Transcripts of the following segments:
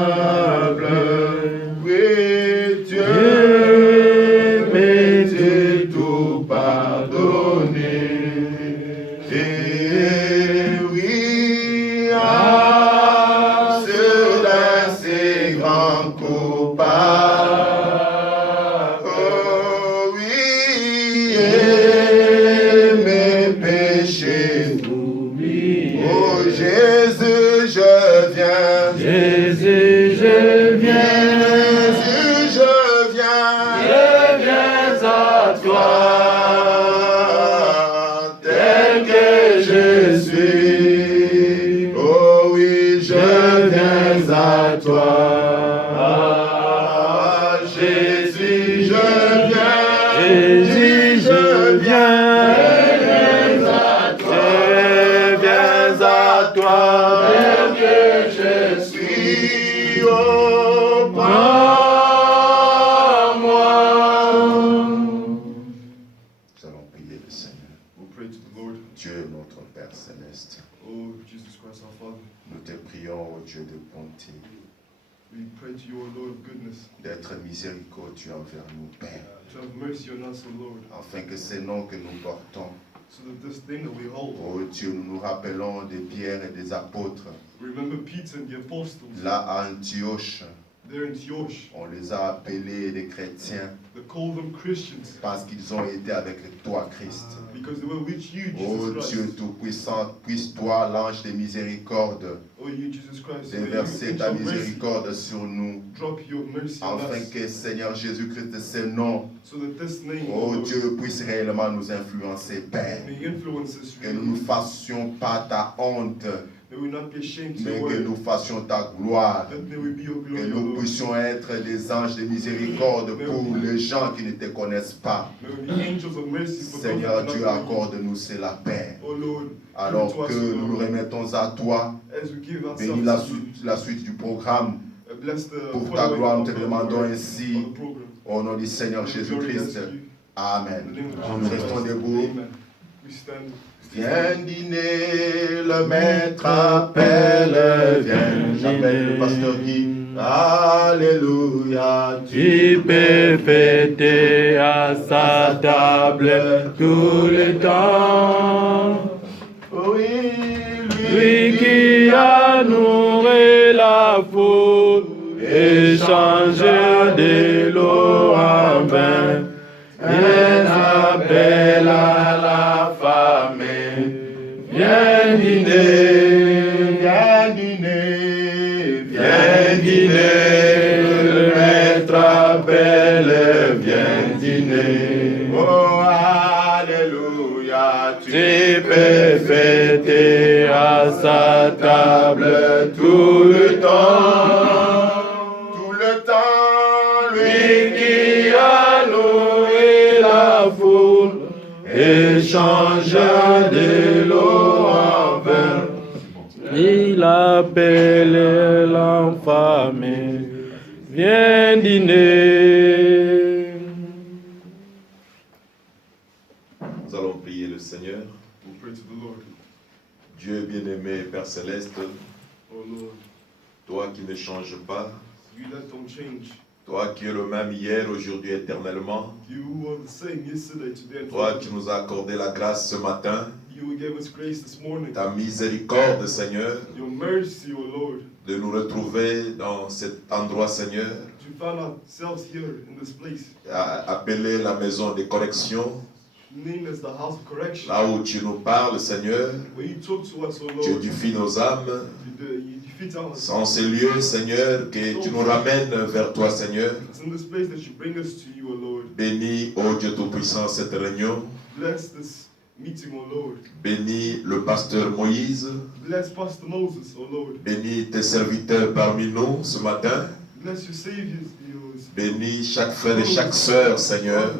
Insondable, oui, Dieu m'est tout pardonné. Et oui, à ceux-là, ces grands coupables, oh oui, et mes péchés oubliés. Oh Jésus, je viens. Jésus, je viens. Jésus, je viens. Je viens à toi, tel que je suis. Oh oui, je viens à toi. Ah, Jésus, je viens. Jésus, je viens. Je viens à toi, Tel que je suis. Oh, prends-moi. nous allons prier le Seigneur. We'll pray to the Lord. Dieu, notre Père céleste, Oh, Jesus Christ, our Father. nous te prions, ô Dieu de bonté, We pray to you, O Lord of goodness, d'être miséricordieux envers nous, Père, to have mercy on us, O Lord, afin que ces noms que nous portons, so that this thing that we hold, ô Dieu, nous nous rappelons des Pierre et des apôtres, remember Peter and the apostles, là à Antioche, there in Antioch, on les a appelés des chrétiens they call them Christians parce qu'ils ont été avec toi, Christ. because they were with you, Ô Jesus Dieu Christ. Tout-Puissant, puisse-toi, l'ange des miséricordes, Oh, you, Jesus Christ, may déverser you ta in your mercy miséricorde sur nous, drop your mercy on afin us, que, Seigneur Jésus-Christ, ces noms, so that this name, O oh Lord, Dieu, puisse réellement nous influencer, Père. may influence us, Que nous ne really, fassions pas ta honte, may we not be ashamed to mais your que word, nous fassions ta gloire. that may we be your Que glory, O nous Lord. puissions être des anges de miséricorde pour les gens qui ne te connaissent pas. May we be angels of mercy for those Seigneur that do Dieu, not know you. accorde-nous cela, Père. Oh Lord, Alors give to que us, O nous nous Lord, remettons à toi, as we give bénis ourselves to you. la suite du programme. Bless the Pour ta following gloire, nous of te the demandons word ainsi, of the program. au nom du Seigneur Glory Jésus-Christ. as you. In the Amen. name of Amen. Jesus Restons Christ. debout. Amen. We stand. Viens dîner, le maître appelle, viens, j'appelle le pasteur Guy. Alléluia, Tu peux fêter à sa table tout le temps. oui, Lui qui a nourri la foule et changé de l'eau en vin, un appel à la famille. Viens dîner, viens dîner, viens dîner, le maître appelle, viens dîner. Oh, alléluia, Tu peux fêter à sa table tout le temps. tout le temps, Lui qui a nourri la foule et changea de l'eau en vin. Il appelle l'enfamé, viens dîner. Nous allons prier le Seigneur. We'll pray to the Lord. Dieu bien-aimé, Père Céleste, Oh Lord, toi qui ne changes pas, you that don't change. toi qui es le même hier, aujourd'hui, éternellement, You who are the same yesterday, today, and toi forever. qui nous as accordé la grâce ce matin, You who gave us grace this morning. ta miséricorde, Seigneur, Your mercy, O Lord. de nous retrouver dans cet endroit, Seigneur, We found ourselves here in this place, appelé la maison de correction, named as the house of correction. là où tu nous parles, Seigneur, Where you talk to us, O tu Lord. édifies nos âmes. You defeat our Sans ces lieux, Seigneur, que tu nous ramènes vers toi, Seigneur. It's in this place that you bring us to you, O Lord. Bénis, ô Dieu Tout-Puissant, cette réunion. Bless this meeting, O Lord. Bénis le pasteur Moïse. Bless Pastor Moses, O Lord. Bénis tes serviteurs parmi nous ce matin. Bless your saviors, yours. Bénis chaque frère et chaque sœur, Seigneur.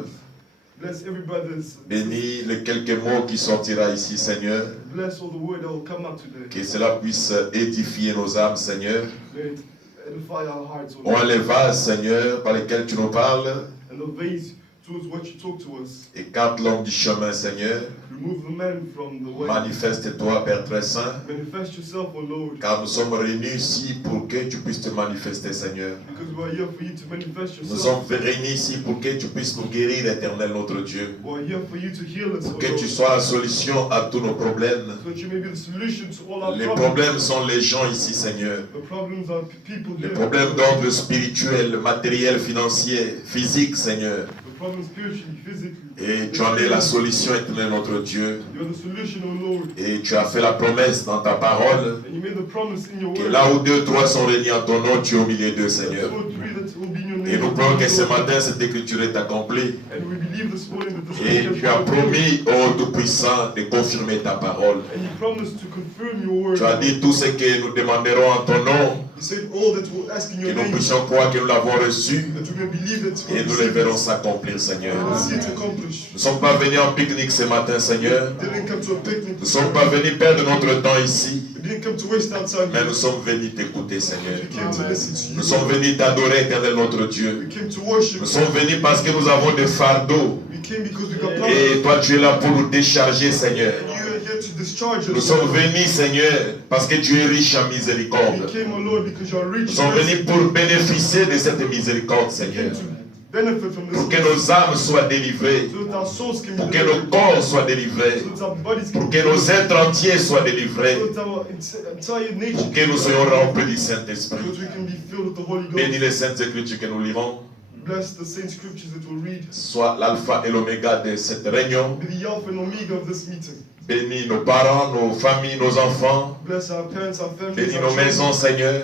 Bless every brother's. Bénis les quelques mots qui sortira ici, Seigneur. Bless all the word that will come out today. Que cela puisse édifier nos âmes, Seigneur. May it edify our hearts, O Oins Lord. les vases, Seigneur, par lesquels tu nous parles. And the ways towards what you talk to us. Écarte l'homme du chemin, Seigneur. Remove the man from the way. Manifeste-toi, Père très saint, Manifest yourself, O Lord. car nous sommes réunis ici pour que tu puisses te manifester, Seigneur. Because we are here for you to manifest Nous yourself. sommes réunis ici pour que tu puisses nous guérir, Éternel notre Dieu. We are here for you to heal us, O Pour que Lord. tu sois la solution à tous nos problèmes. So that you may be the solution to all our Les problems. problèmes sont les gens ici, Seigneur. The problems are people Les here. problèmes d'ordre spirituel, matériel, financier, physique, Seigneur. The problems spiritually, physically. Et tu en es la solution, Éternel notre Dieu. You're the solution, O Lord. Et tu as fait la promesse dans ta parole And you made the promise in your que word. là où 2, 3 sont réunis en ton nom, tu es au milieu d'eux, Seigneur. 2 or 3 that will be in your name. Et nous croyons que ce matin, cette écriture est accomplie. And we believe this morning that the Et scripture tu as promis, ô Tout-Puissant, de confirmer ta parole. And you promised to confirm your word. Tu as dit tout ce que nous demanderons en ton nom, You said all that we'll ask in que your nous name. puissions croire que nous l'avons reçu, That we may believe that et we'll nous les receive verrons it. s'accomplir, Seigneur. And we'll see it accomplished. Nous ne sommes pas venus en pique-nique ce matin, Seigneur. We didn't come to a picnic. Nous ne sommes pas venus perdre notre temps ici, We didn't come to waste our time. mais nous sommes venus t'écouter, Seigneur. We came to listen to you. Nous sommes venus t'adorer, Éternel notre Dieu. We came to worship. Nous sommes venus parce que nous avons des fardeaux. We came because we got Et power. toi, tu es là pour nous décharger, Seigneur. And you are here to discharge Nous us. sommes venus, Seigneur, parce que tu es riche en We miséricorde. came, O Lord, because you are rich. Nous sommes venus pour bénéficier de cette miséricorde, We Seigneur. came to benefit from Pour this. que nos âmes soient délivrées. So that our souls can Pour be que nos delivered. corps soient délivrés. So that our bodies can Pour be que nos delivered. êtres entiers soient délivrés. So that our entire nature Pour que nous soyons remplis du Saint-Esprit. so that we can be filled with the Holy Bénis Ghost. les saintes écritures que nous lirons. Bless the same scriptures that we'll read. Soit l'alpha et l'oméga de cette réunion. Be the Alpha and Omega of this meeting. Bénis nos parents, nos familles, nos enfants. Bless our parents, our families, Bénis our nos children. maisons, Seigneur.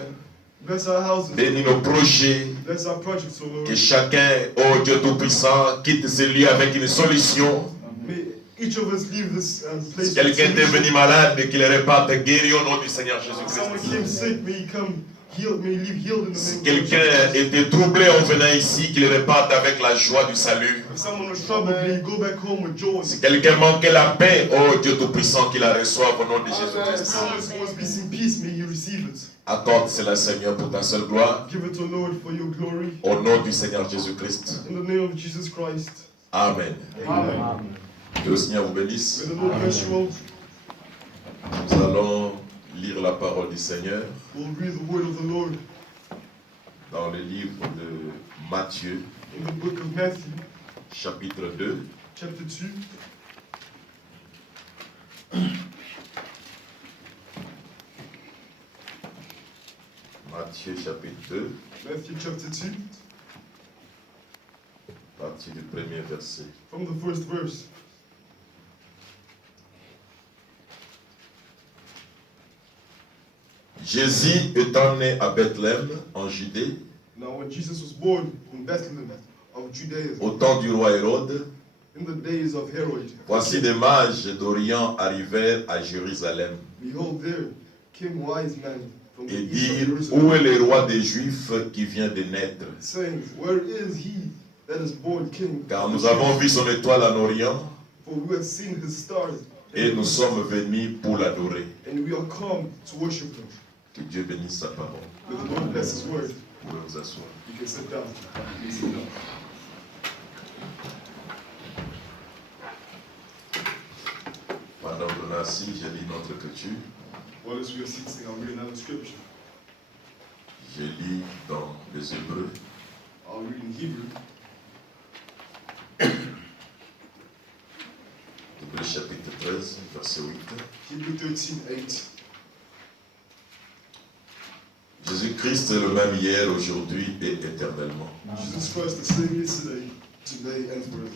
Bless our houses. Bénis nos projets. Bless our projects, O Lord. Que chacun, oh Dieu Tout-Puissant, quitte ce lieu avec une solution. May each of us leave this place. Si quelqu'un est venu malade, qu'il reparte guéri au nom du Seigneur If someone came Jésus-Christ. sick, may he come healed, may he leave healed in the Si name of quelqu'un Jesus. était troublé en venant ici, qu'il reparte avec la joie du salut. If someone was troubled, may he go back home with joy. Si quelqu'un manquait la paix, oh Dieu Tout-Puissant, qu'il la reçoive au nom de If Jésus-Christ. someone was missing peace, may he receive it. Accorde cela, Seigneur, pour ta seule gloire. Give it to Lord for your glory. Au nom du Seigneur Jésus-Christ. In the name of Jesus Christ. Amen. Amen. Que le Seigneur vous bénisse. May the Lord bless you all. Nous allons lire la parole du Seigneur We'll read the word of the Lord dans le livre de Matthieu, in the book of Matthew, chapitre 2. chapter 2. Matthieu, chapitre 2, Matthew chapter 2, à partir du premier verset. from the first verse. Jésus étant né à Bethléem, en Judée, Now when Jesus was born in Bethlehem of Judea, au temps du roi Hérode, in the days of Herod, voici des mages d'Orient arrivèrent à Jérusalem behold, there came wise men from the et east of dirent, Jerusalem, où est le roi des Juifs qui vient de naître? saying, Where is he that is born king? Car nous avons vu son étoile en Orient For we have seen his star, et nous sommes venus pour l'adorer. and we are come to worship him. Que Dieu bénisse sa parole. May the Lord bless his word. Vous pouvez vous asseoir. You can sit down. You can sit down. Pendant qu'on est assis, j'ai lu notre écriture. While as we are sitting, I'll read another scripture. Je lis dans les Hébreux, I'll read in Hebrew, Hébreux chapitre 13, verset 8. Hebrew 13:8. Jésus-Christ est le même hier, aujourd'hui et éternellement. Jesus Christ, the same yesterday, today, and forever.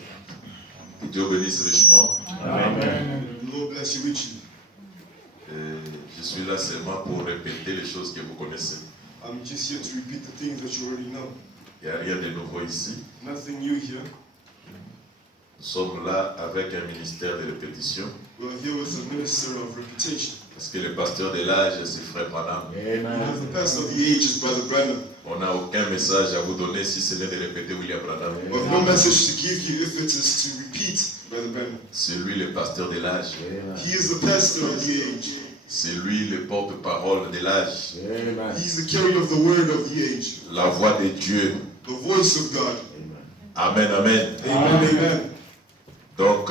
Que Dieu bénisse richement. The Lord bless you richly. Et je suis là seulement pour répéter les choses que vous connaissez. I'm just here to repeat the things that you already know. Il n'y a rien de nouveau ici. Nothing new here. Nous sommes là avec un ministère de répétition. We're here with a minister of reputation. Parce que le pasteur de l'âge, c'est Frère Branham. Because the pastor of the age is Brother Branham. On n'a aucun message à vous donner si ce n'est de répéter William Branham. We have no message to give you if it is to repeat Brother Branham. C'est lui le pasteur de l'âge. He is the pastor of the age. C'est lui le porte-parole de l'âge. He is the carrier of the word of the age. La voix de Dieu. The voice of God. Amen, amen. Amen, amen. Donc,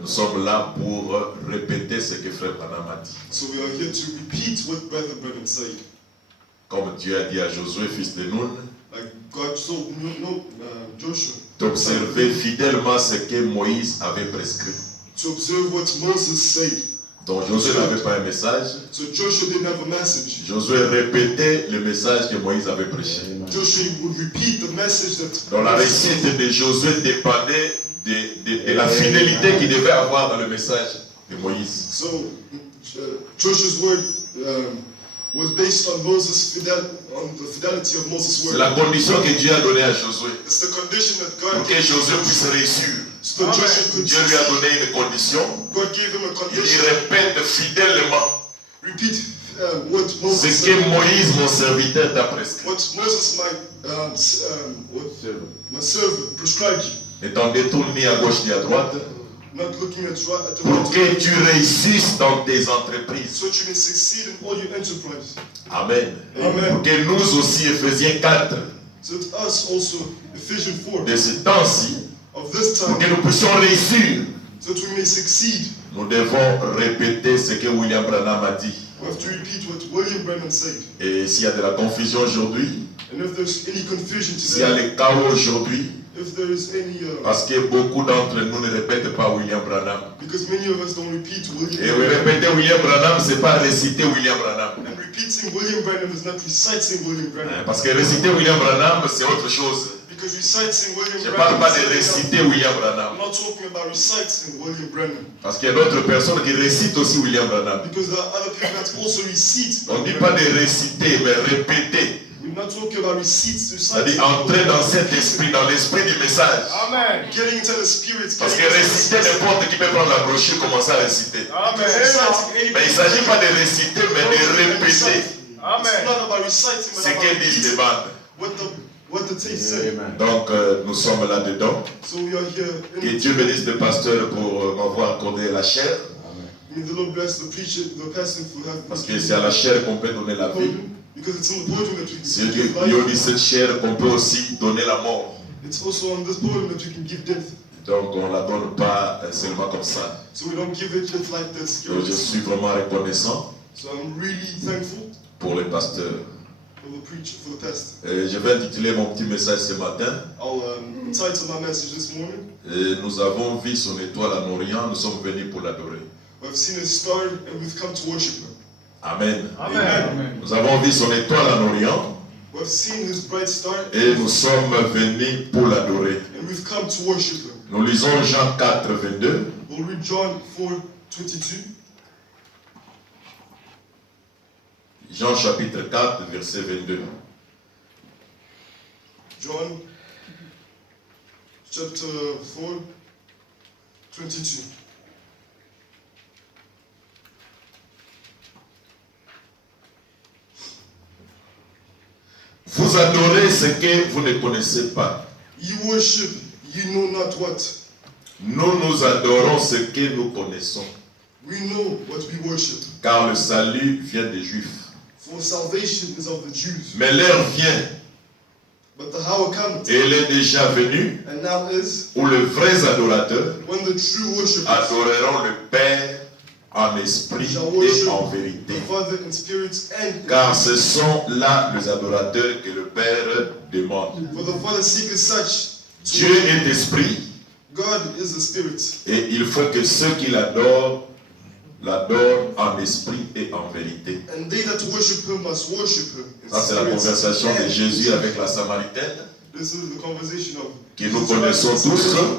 nous sommes là pour répéter ce que Frère Branham a dit. So we are here to repeat what Brother Branham said. Comme Dieu a dit à Josué, fils de Nun, Like God told Joshua d'observer fidèlement ce que Moïse avait prescrit. to observe what Moses said. Donc Josué n'avait pas un message. So Joshua didn't have a message. Josué répétait le message que Moïse avait prêché. Joshua would repeat the message that Donc la réussite de Josué dépendait de la fidélité qu'il devait avoir dans le message de Moïse. So Joshua's word was based on on the fidelity of Moses' C'est word. la condition que Dieu a donnée à Josué. It's the condition that Pour God que gave Josué to puisse Joshua. réussir. So that Joshua could Dieu lui a succeed. donné une condition. God gave him a Il condition. répète fidèlement Repeat what ce Moses que said. Moïse, mon serviteur, t'a prescrit. What Moses, my servant, prescribed you. Ne t'en détourne ni à gauche ni à droite. Not looking at the Pour right, que tu réussisses dans tes entreprises. so that you may succeed in all your enterprise. Amen. Amen. Pour que nous aussi, Éphésiens 4, So that us also, Ephesians 4, de ce temps-ci, of this pour que time, nous puissions réussir, so that we may succeed, nous devons répéter ce que William Branham a dit. we have to repeat what William Branham said. Et s'il y a de la confusion aujourd'hui, And if there's any confusion s'il y a today, le chaos aujourd'hui, if there is any, parce que beaucoup d'entre nous ne répètent pas William Branham. because many of us don't repeat Et William Branham. répéter William Branham, c'est pas réciter William Branham. And repeating William Branham is not reciting William Branham. Parce que réciter William Branham, c'est autre chose. Because reciting William Je ne parle Branham pas is de something else. réciter William Branham. I'm not talking about reciting William Branham. Parce qu'il y a d'autres personnes qui récitent aussi William Branham. Because there are other people that also recite. On ne dit pas de réciter, mais répéter. We're not talking about receipts, C'est-à-dire reciting. entrer dans cet esprit, dans l'esprit du message. Amen. Getting into the spirit. Parce que getting into the réciter, spirit. n'importe qui peut prendre la brochure et commencer à réciter. Because reciting Mais il ne s'agit pas de réciter, mais de répéter It's not about reciting, but ce que about disent les repeating bandes. what the tape said. Donc, nous sommes là-dedans. So we are here. Que In, Dieu bénisse le pasteur pour m'avoir accordé la chair. may the Lord bless the preacher, the pastor for having Parce que c'est à la chair qu'on peut donner la vie. podium. Because it's on the podium that we C'est can give Dieu life. dit cette chair qu'on peut aussi donner la mort. It's also on this podium that we can give death. Donc, on ne la donne pas seulement comme ça. So we don't give it just like that. Donc, je suis vraiment reconnaissant So I'm really thankful pour les pasteurs. for the preacher, for the pastor. Je vais intituler mon petit message ce matin. I'll title my message this morning. Nous avons vu son étoile en Orient, nous sommes venus pour l'adorer. We've seen a star and we've come to worship him. Amen. Amen. Nous avons vu son étoile en Orient We've seen his bright star et nous sommes venus pour l'adorer. and we've come to worship him. Nous lisons Jean 4, 22. We'll read John 4:22. Jean chapitre 4, verset 22. John chapter 4:22. Vous adorez ce que vous ne connaissez pas. You worship, you know not what. Nous adorons ce que nous connaissons. We know what we worship. Car le salut vient des Juifs. For salvation is of the Jews. Mais l'heure vient, But the hour comes, et elle est déjà venue, and now is, où les vrais adorateurs when the true worshippers adoreront le Père en esprit shall et worship en the vérité. Father in spirit and in Car truth. ce sont là les adorateurs que le Père demande. For the Father seeketh such to Dieu worship. est esprit, God is the spirit. et il faut que ceux qui l'adorent en esprit et en vérité. And they that worship him must worship him in Ça, c'est la spirit conversation and de in Jésus truth. avec la Samaritaine, This is the conversation of que nous Jesus connaissons Christ and tous, Samaritan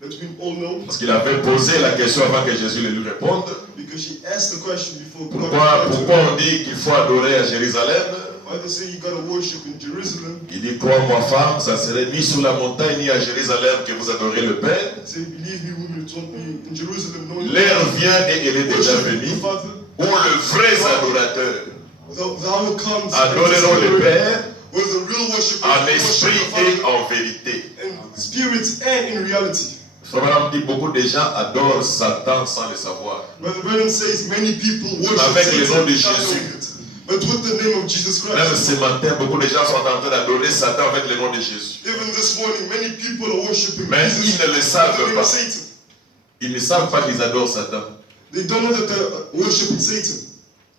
that we all know, parce qu'il avait posé la question avant que Jésus le lui réponde. because she asked the question before God Pourquoi replied to on her. dit qu'il faut adorer à Jérusalem? Why they say you gotta worship in Jerusalem? Il dit, crois-moi femme, ça serait ni sur la montagne ni à Jérusalem que vous adorez le Père. Say, believe me, women, it won't be in Jerusalem. No, L'heure vient et elle est déjà worship venue, the Father. où les vrais adorateurs The hour comes adoreront le Père where the real worshipers en worship esprit the et Father en vérité. in spirit and in reality. Frère dit, beaucoup de gens adorent Satan sans le savoir. Brother Brennan says many people worship Avec le nom Satan de without Jésus. knowing it. But with the name of Jesus Même Christ. ce matin, beaucoup de gens sont en train d'adorer Satan avec le nom de Jésus. Even this morning, many people are worshiping Mais Jesus ils ne le in savent the name pas. of Satan. Ils ne savent pas qu'ils adorent Satan. They don't know that they're worshiping Satan.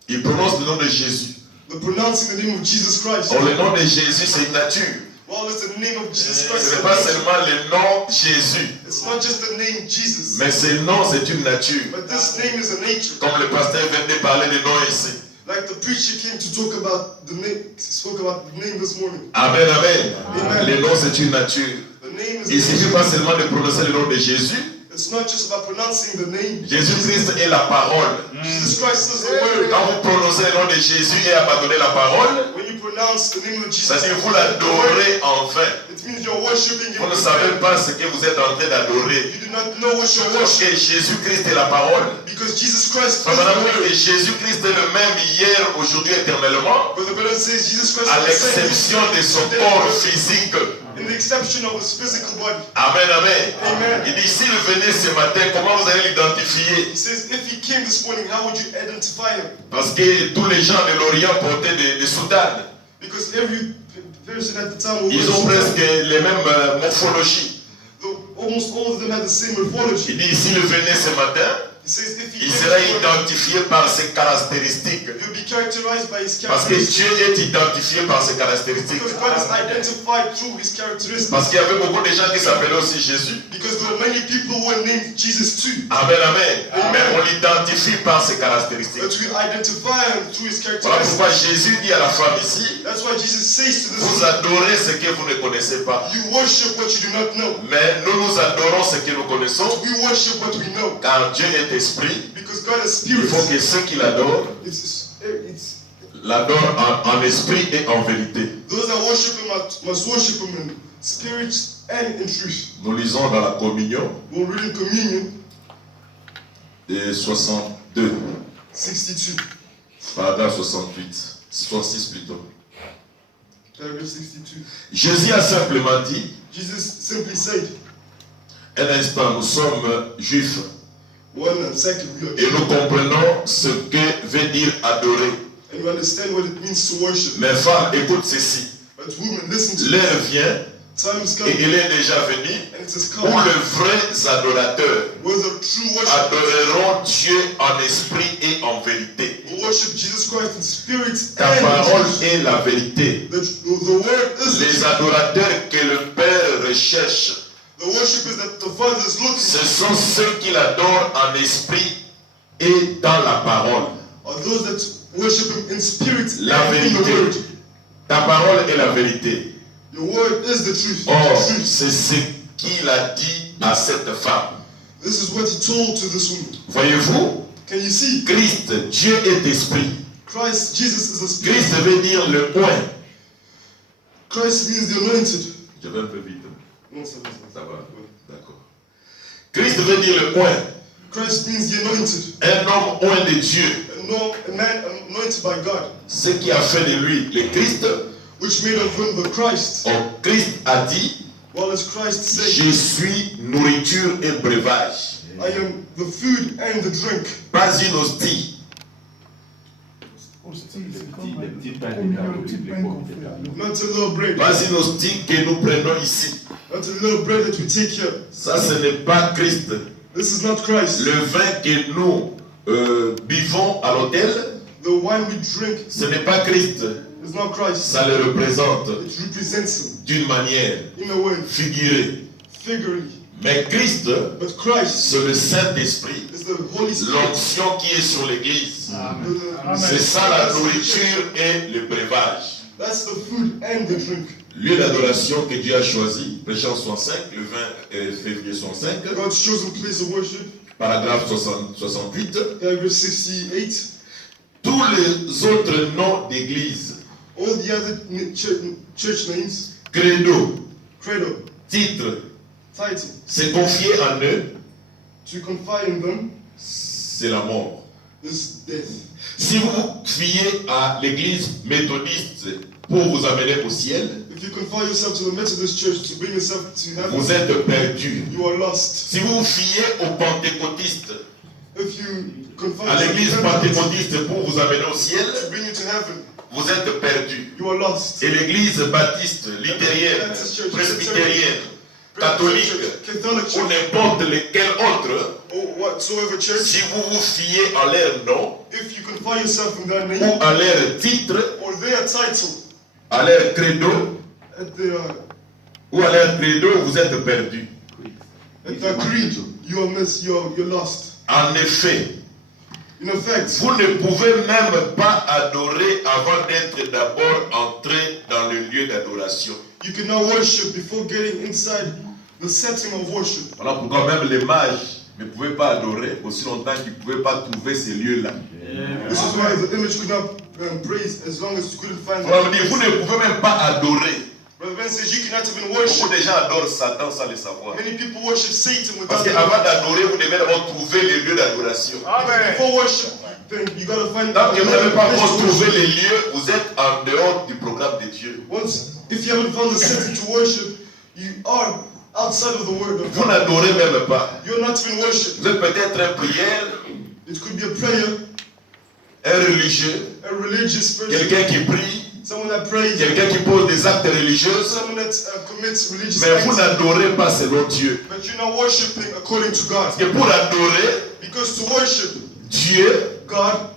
Ils prononcent le nom de Jésus. They're pronouncing the name of Jesus Christ. Or, le nom de Jésus, c'est une nature. Well, it's the name of Jesus Christ. Ce n'est pas seulement le nom Jésus, It's not just the name Jesus, mais ce nom, c'est une nature. but this name is a nature. Comme le pasteur vient de parler de nom ici. Like the preacher came to talk about the name, spoke about the name this morning. Amen, amen. Amen. Le nom, c'est une nature. The name is Il ne a suffit nature. pas seulement de prononcer le nom de Jésus. It's not just about pronouncing the name. Jésus-Christ est la parole. Jesus Christ is the word. Quand vous prononcez le nom de Jésus et abandonnez la parole, When you pronounce the name of Jesus, ça veut dire que vous l'adorez enfin. it means you're worshiping Vous Him. ne savez pas ce que vous êtes en train d'adorer. You do not know what you're Parce worshiping que Jésus-Christ est la parole. because Jesus Christ is Ça the veut dire word. que Jésus-Christ est le même hier, aujourd'hui, éternellement, But the Bible says Jesus Christ à is the same l'exception de son today, corps physique. in the exception of his physical body. Amen, amen. Amen. Il dit, s'il venait ce matin, comment vous allez l'identifier? He says, if he came this morning, how would you identify him? Parce que tous les gens de l'Orient portaient des soutanes. Because every person at the time was Ils ont presque les mêmes morphologies. almost all of them had the same morphology. Il dit, s'il venait ce matin, He says, if he il came sera this morning, identifié par ses caractéristiques. he'll be characterized by his Parce que characteristics. Dieu est identifié par ses caractéristiques. Because God is identified through his characteristics. Parce qu'il y avait beaucoup de gens qui s'appelaient aussi Jésus. Because there were many people who were named Jesus too. Amen, amen. Mais on l'identifie par ses caractéristiques. But we identify him through his Voilà pourquoi characteristics. Jésus dit à la femme ici, That's why Jesus says to this vous woman, adorez ce que vous ne connaissez pas. you worship what you do not know. Mais nous adorons ce que nous connaissons. We worship what we know. Car Dieu est esprit. Because God is Il spirit. faut que ceux qui l'adorent It's l'adorent en esprit et en vérité. those that worship him must worship him in spirit and in truth. Nous lisons dans la communion We'll read in communion de 62, 62, paragraphe 68, 66 plutôt. paragraph 62. Jésus a simplement dit, Jesus simply said, un instant, nous sommes juifs one and second, we et are nous comprenons ce que veut dire adorer. and we understand what it means to worship. Mais femmes, écoute ceci. But women, listen to L'heure this. vient, Time is et coming, il est déjà venu, and it has où come, les vrais adorateurs where the true worship adoreront Dieu en esprit et en vérité. will worship Jesus Christ in spirit Ta and in parole truth. est la vérité. The word is the Les truth. adorateurs que le Père recherche, The worshipers that the Father is looking ce for sont ceux qui l'adorent en esprit et dans la parole. are those that worship Him in spirit La and in the vérité. word. Ta parole est la vérité. Your word is the truth. Or, The truth. c'est ce qu'il a dit à cette femme. This is what He told to this woman. Voyez-vous, Can you see? Christ, Dieu est esprit. Christ, Jesus is a spirit. Christ veut dire le point. Christ means the anointed. Je vais un peu vite. No, sorry, sorry. Ça va? D'accord. Christ veut dire le point. Christ means the anointed. Un homme oint de Dieu. A man anointed by God, Ce qui a fait de lui le Christ. which made of him the Christ. Or, Christ a dit, Well, as Christ said, je suis nourriture et breuvage. I am the food and the drink. Pas une hostie. Not a little bread. Pas une hostie que nous prenons ici. Not a little bread that we take here. Ça, ce n'est pas Christ. This is not Christ. Le vin que nous buvons à l'hôtel, The wine we drink ce n'est pas Christ. is not Christ. Ça le représente It represents Him d'une manière in a way, figurée. figuratively. Mais Christ, But Christ c'est le Saint-Esprit. is the Holy Spirit. L'onction qui est sur l'Église. C'est ça la nourriture et le breuvage. That's the food and the drink. Lieu d'adoration que Dieu a choisi, Péchant 65, le 20 février 65, God's chosen place of worship, paragraphe 68. paragraph 68. Tous les autres noms d'église, All the other church names, credo, credo, titre, title, c'est confié en eux, to confide in them c'est la mort. is death. Si vous vous fiez à l'église méthodiste pour vous amener au ciel, If you confide yourself to the Methodist Church to bring yourself to heaven, vous êtes perdu. you are lost. Si vous vous fiez aux pentecôtistes, If you confide à yourself l'église to Pentecostals pentecôtiste pour vous amener au ciel, to bring you to heaven, vous êtes perdu. you are lost. Et l'église baptiste, luthérienne, presbytérienne, catholique Catholic ou Church, n'importe lequel autre, or whatsoever church, si vous vous fiez à leur nom, if you confine yourself in their ou name à leur titre, or their title, à leur credo, at their ou à leur credo, vous êtes perdus. creed, you're lost. En effet, In effect, vous ne pouvez même pas adorer avant d'être d'abord entré dans le lieu d'adoration. you cannot worship before getting inside the setting of worship. Voilà pourquoi même les mages ne pouvaient pas adorer aussi longtemps qu'ils ne pouvaient pas trouver ces lieux-là. This is why the image could not praise as long as you couldn't find On va me dire, that. vous ne pouvez même pas adorer. Brother Ben says you cannot even Beaucoup worship. de gens adorent Satan sans le savoir. Many people worship Satan Parce without qu'avant d'adorer, vous devez d'abord trouver les lieux d'adoration. Before worship, then you gotta find Tant que vous n'avez pas place encore to trouvé worship. les lieux, vous êtes en dehors du programme de Dieu. Once, if you haven't found the setting to worship, you are outside of the word of Vous God. n'adorez même pas. You're not even worship. Vous êtes peut-être un prière, It could be a prayer, un religieux, a religious person, quelqu'un qui prie, someone that prays, quelqu'un qui pose des actes religieux, someone that commits religious mais vous acts. n'adorez pas selon Dieu. But you're not worshiping according to God. Parce que pour adorer Because to worship Dieu God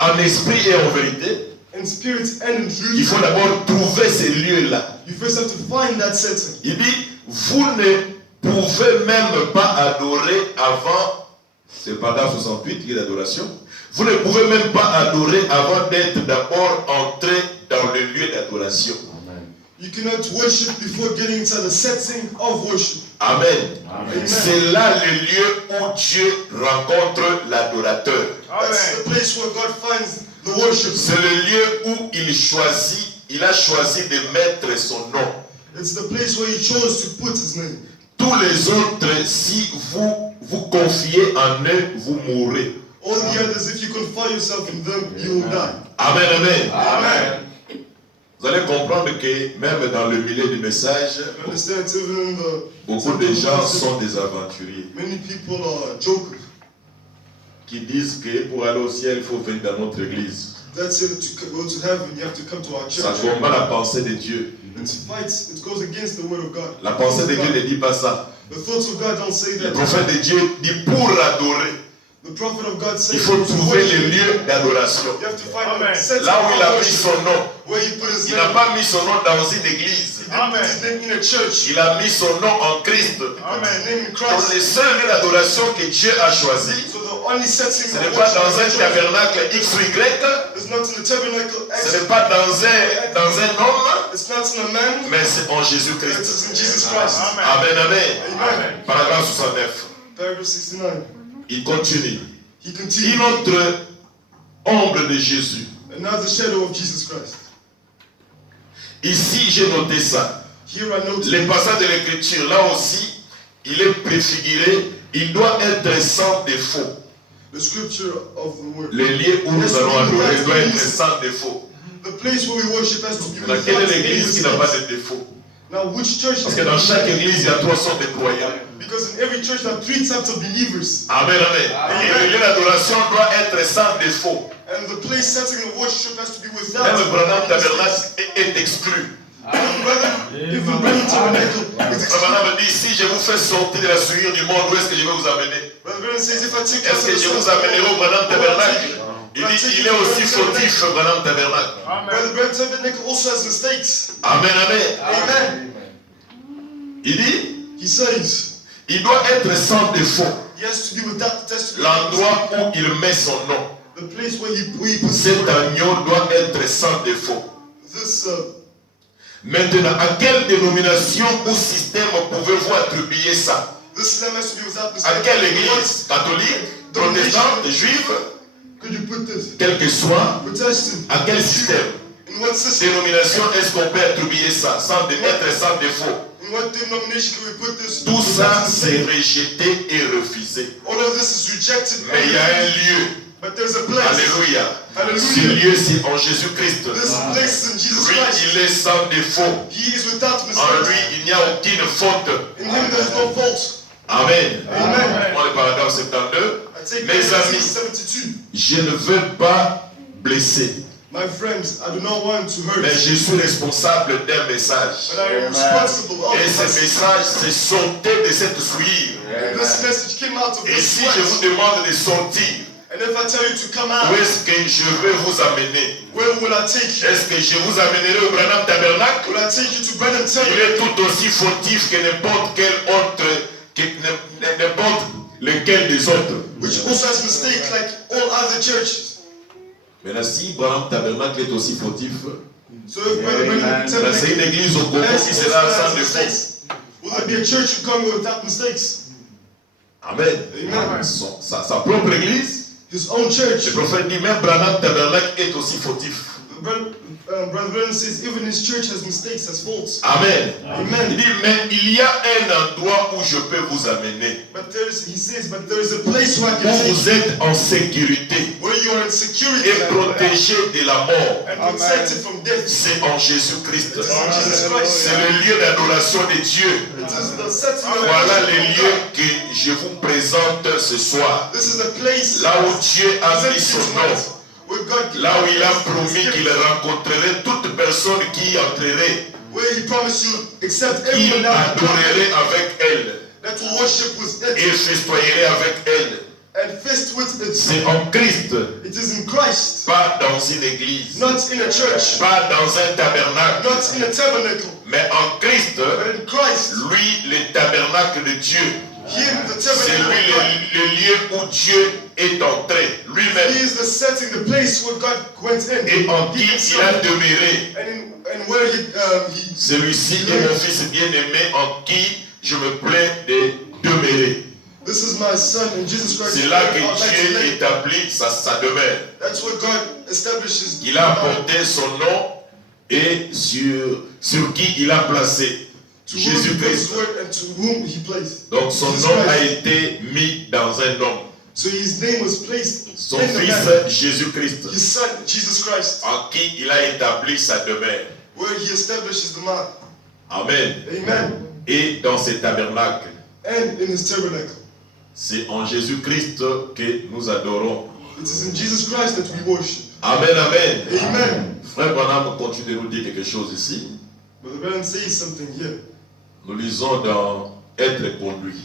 en esprit et en vérité, in spirit and in il truth, faut d'abord trouver ces lieux-là. you first have to find that setting. Il dit, vous ne pouvez même pas adorer avant, c'est le paragraphe 68 qui est l'adoration, vous ne pouvez même pas adorer avant d'être d'abord entré dans le lieu d'adoration. You cannot worship before getting into the setting of worship. Amen. Amen. C'est là le lieu où Dieu rencontre l'adorateur. That's the place where God finds the worship. C'est le lieu où il a choisi de mettre son nom. It's the place where He chose to put His name. Tous les autres, si vous vous confiez en eux, vous mourrez. All the others, if you confine yourself in them, you will die. Amen, amen. Amen. Vous allez comprendre que même dans le milieu du message, You understand? Even in the beaucoup de gens sont des aventuriers many people are jokers. qui disent que pour aller au ciel, il faut venir dans notre église. That's it. To go to heaven, you have to come to our Ça church. combat la pensée de Dieu. It fights. It goes against the word of God. La pensée de Dieu ne dit pas ça. The thoughts of God don't say Le that. prophète de Dieu dit pour adorer, The prophet of God says il faut to trouver worship, le lieu d'adoration. you have to find a setting Là où il a of mis worship son nom, where He put His il name. n'a pas mis son nom dans une église. He didn't put His name in a church. Il a mis son nom en Christ. He put His name in Donc Christ. le seul lieu d'adoration que Dieu a choisi, So the only setting ce of n'est pas worship dans un is tabernacle X ou Y, not in the tabernacle. ce n'est pas dans un homme, It's not in a man. mais c'est en It Jésus-Christ. is in Jesus Christ. Amen, amen. Amen. Paragraphe 69. Paragraph 69. Il continue. He Une continued. autre ombre de Jésus. Another shadow of Jesus Christ. Ici, j'ai noté ça. Here I noticed. Les passages de l'Écriture, là aussi, il est préfiguré. Il doit être sans défaut. The scripture of the word. Le lieu où nous allons adorer doit être sans défaut. The place where we worship has to be Dans quelle est without any l'église qui n'a pas mistakes. de défaut? Now, which church? Parce que dans chaque église, il y a 3 sortes de croyants. Because in every church there are 3 types of believers. Amen, amen. Et le lieu d'adoration doit être sans défaut. And the place setting of worship has to be without Même le Branham any mistakes. Tabernacle est exclu. Even Branham Tabernacle is Le excluded. Branham dit, si je vous fais sortir de la souillure du monde, où est-ce que je vais vous amener? Brother Branham says, if I take Est-ce que je vous amènerai au Branham Tabernacle? Il dit, il est aussi fautif, le Branham Tabernacle. Brother Branham Tabernacle also has mistakes. Amen, amen. Amen. Il dit, He says, il doit être sans défaut. he has to be without the test. L'endroit où il met son nom. The place where he puts Cet his word. agneau doit être sans défaut. This, Maintenant, à quelle dénomination ou système pouvez-vous attribuer ça? this lamb has to be without À mistake. quelle église? Catholique, protestante, juive, Could you put this? quel que soit, Protestant. à quel système? In what system? Dénomination est-ce qu'on peut attribuer ça sans être sans défaut? In what denomination can we put this? Tout ça, c'est rejeté et refusé. All of this is rejected. Mais il y a un lieu. But there's a place. Alléluia. Hallelujah. Ce lieu, c'est en Jésus-Christ. This place is in Jesus Lui, Christ. il est sans défaut. He is without En mistake. lui, il n'y a aucune faute. In him there's no fault. Amen. Amen. Dans le paragraphe 72, I take Mes amis. 72. je ne veux pas blesser. My friends, I do not want to hurt. Mais je suis responsable d'un message. But I am responsible of Et the ce message. message s'est sorti de cette souillure. And this message came out of Et the si je vous sweat. demande de sortir, And if I tell you to come où out, est-ce que je vais vous amener? where will I take you? Est-ce que je vous amènerai au Branham Tabernacle? Will I take you to Brenham Il Tabernacle? est tout aussi fautif que n'importe quel autre, n'importe lequel des autres. Which also has mistakes like all other churches. Maintenant, si Branham Tabernacle est aussi fautif, So if Brenham c'est une Tabernacle église au Congo qui sera sans défaut. mistakes, will there be a church who come without mistakes? Amen. Amen. Sa propre église, His own church. le prophète dit même Branham Tabernacle est aussi fautif. Brother Brennan says even his church has mistakes, has faults. Amen. Amen. Il dit, mais il y a un endroit où je peux vous amener. But he says, but there is a place where I Où can take vous êtes en sécurité where you are in security et protégé de la mort. and protected from death. C'est en Jésus-Christ. It is in Jesus Christ. C'est le lieu d'adoration de Dieu. It is the setting of Voilà worship les of lieux God. que je vous présente ce soir. This is the place Là où Dieu a mis son nom. where God Là où il a promis qu'il rencontrerait toute personne qui y entrerait, where he promised you accept qui everyone that adorerait avec elle will worship with et it festoyerait avec elle. and fist with it. C'est en Christ, It is in Christ, pas dans une église, not in a church, pas dans un tabernacle, not in a tabernacle, mais en Christ, but in Christ. lui, le tabernacle de Dieu. Him, the C'est tabernacle lui of God. le lieu où Dieu est entré, He lui-même, is the setting, the place where God went in. et en qui He il a himself, demeuré. and where he Celui-ci est mon fils bien-aimé en qui je me plais de demeurer. this is my son in Jesus Christ. C'est là que I would like to Dieu lay. établit sa demeure. That's where God establishes. Il a apporté son nom et sur qui il a placé to whom he put his Jésus-Christ. word and to whom he placed. Donc son Jesus nom a Christ. été mis dans un homme. So his name was placed Son in the man. fils Jésus-Christ, His son, Jesus Christ, en qui il a établi sa demeure. where he establishes the man. Amen. Amen. Et dans ce tabernacle, And in his tabernacle. c'est en Jésus-Christ que nous adorons. It is in Jesus Christ that we worship. Amen, amen. Amen. Frère Branham continue de nous dire quelque chose ici. Brother Brennan says something here. Nous lisons dans Être conduit.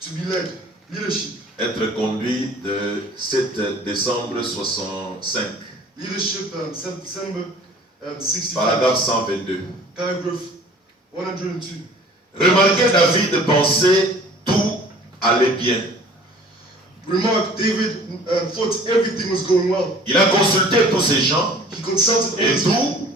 To be led. Leadership. Être conduit de 7 décembre 65. Leadership, December 65. Paragraphe 122. Paragraph 102. Remarquez, David pensait tout allait bien. Remark, David thought everything was going well. Il a consulté tous ces gens He consulted all et his tout,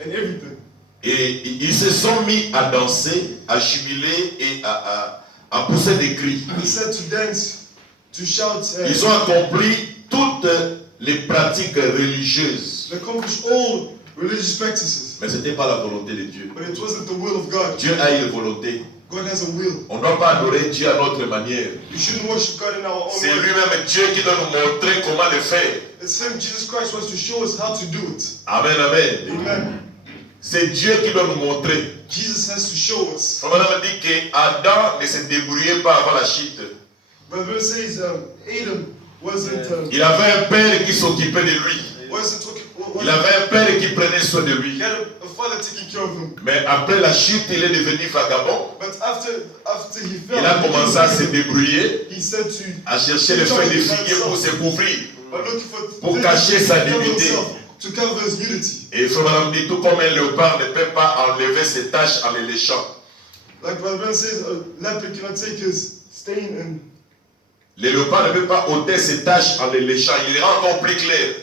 and everything. et ils se sont mis à danser, à jubiler et à pousser des cris. He said to dance, to shout, Ils ont accompli toutes les pratiques religieuses, to accomplish all religious practices. mais ce n'était pas la volonté de Dieu. But it wasn't the will of God. Dieu a une volonté. God has a will. On ne doit pas adorer Dieu à notre manière. We shouldn't worship God in our own C'est way. lui-même Dieu qui doit nous montrer comment le faire. It's Him, Jesus Christ, wants to show us how to do it. Amen, amen. Amen. C'est Dieu qui doit nous montrer. Jesus has to show us. On a dit qu'Adam ne se débrouillait pas avant la chute. But the verse says Adam wasn't Il avait un père qui s'occupait de lui. Il avait un père qui prenait soin de lui. he had a father taking care of him. Mais après la chute, il est devenu vagabond. But after he fell, Il a commencé à se débrouiller, he said to à chercher les feuilles de figuier pour se couvrir. but looking for Pour things cacher sa to cover dignité. himself, to cover his nudity. Et il faut madame dit, tout comme un léopard ne peut pas enlever ses taches en les léchant. Like Brother Ben says, a leopard cannot take his stain and Le léopard ne peut pas ôter ses taches en les léchant. Il les rend encore plus clair.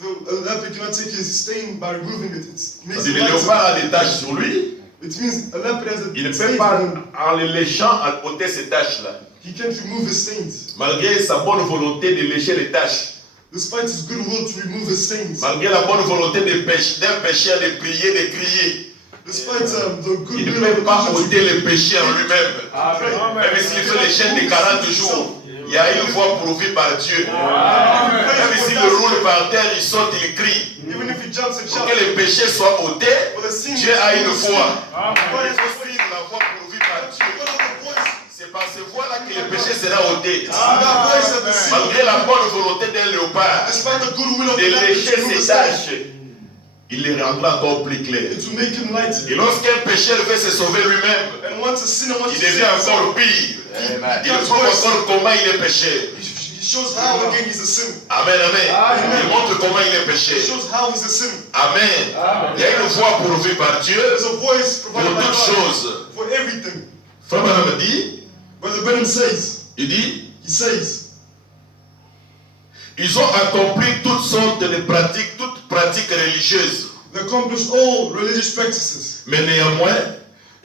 a leopard cannot take his stain by removing it. It makes Si it le lighter. léopard a des taches sur lui, It means a leopard has il ne a peut stain pas, on him. en les léchant, ôter ces taches-là. He can't remove his stains. Malgré sa bonne volonté de lécher les taches. Despite his good will to remove his stains. Malgré la bonne volonté d'un pécheur de prier, de crier. Despite the good Il ne will peut of pas the ôter le péché en lui-même. Même s'il fait les chaînes de 40 jours, il y a une voie pourvue par Dieu. Même s'il roule par terre, il saute, il crie. Even if he jumps and Pour shouts, que le péché soit ôté, for the sin Dieu a une to voie. God Il has faut suivre la voie pourvue par Dieu. follow the voice. C'est parce c'est voilà que le péché sera ôté. That voice that the sin, Malgré la bonne volonté d'un léopard despite the good will of de the leopard, lécher to remove ses the stain, taches, il les rendra encore plus clairs. to make him light. Et lorsqu'un pécheur veut se sauver lui-même, And once a sinner wants il to devient save encore himself, pire. Amen. Il prouve encore comment il est péché. he shows how again he's a sinner. Amen, amen. Il montre comment il est He péché. shows how he's a sinner. Amen. Il y a une voix pourvue par Dieu There's a voice pour provided by toutes God choses. for everything. Frère Branham dit, Brother Benham says, he says, ils ont accompli toutes sortes de pratiques, toutes pratiques religieuses. they accomplished all religious practices. Mais néanmoins,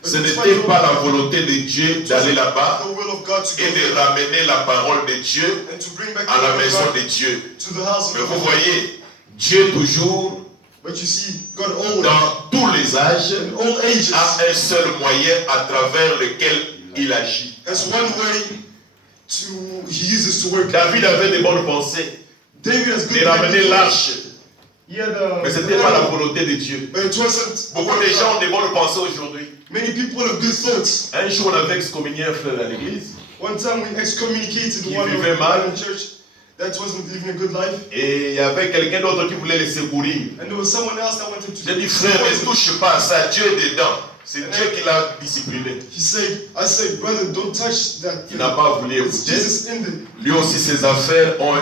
ce n'était pas la volonté de Dieu d'aller là-bas The will of God to go et de there ramener la parole de Dieu and to bring back à the la word of maison God de Dieu. to the house of Mais vous God. voyez, Dieu toujours, But you see, God always, dans tous les âges, in all ages, a un seul moyen à travers lequel il agit. has one way he uses to work. David avait de bonnes pensées David has good de ramener ideas. l'arche, He had mais ce the n'était pas la arrow, volonté de Dieu. but it wasn't. Beaucoup de gens ont de bonnes pensées aujourd'hui. Many people have good thoughts. Un jour, on avait excommunié un frère à l'église One time we excommunicated Qui one of vivait mal. the church that wasn't living a good life, et il y avait quelqu'un d'autre qui voulait le secourir. and there was someone else that wanted to. J'ai dit, frère, ne touche pas à ça, Dieu est dedans. C'est Dieu qui l'a discipliné. I said, brother, don't touch that. Il n'a pas voulu It's écouter. Jesus in there. Lui aussi, ses affaires ont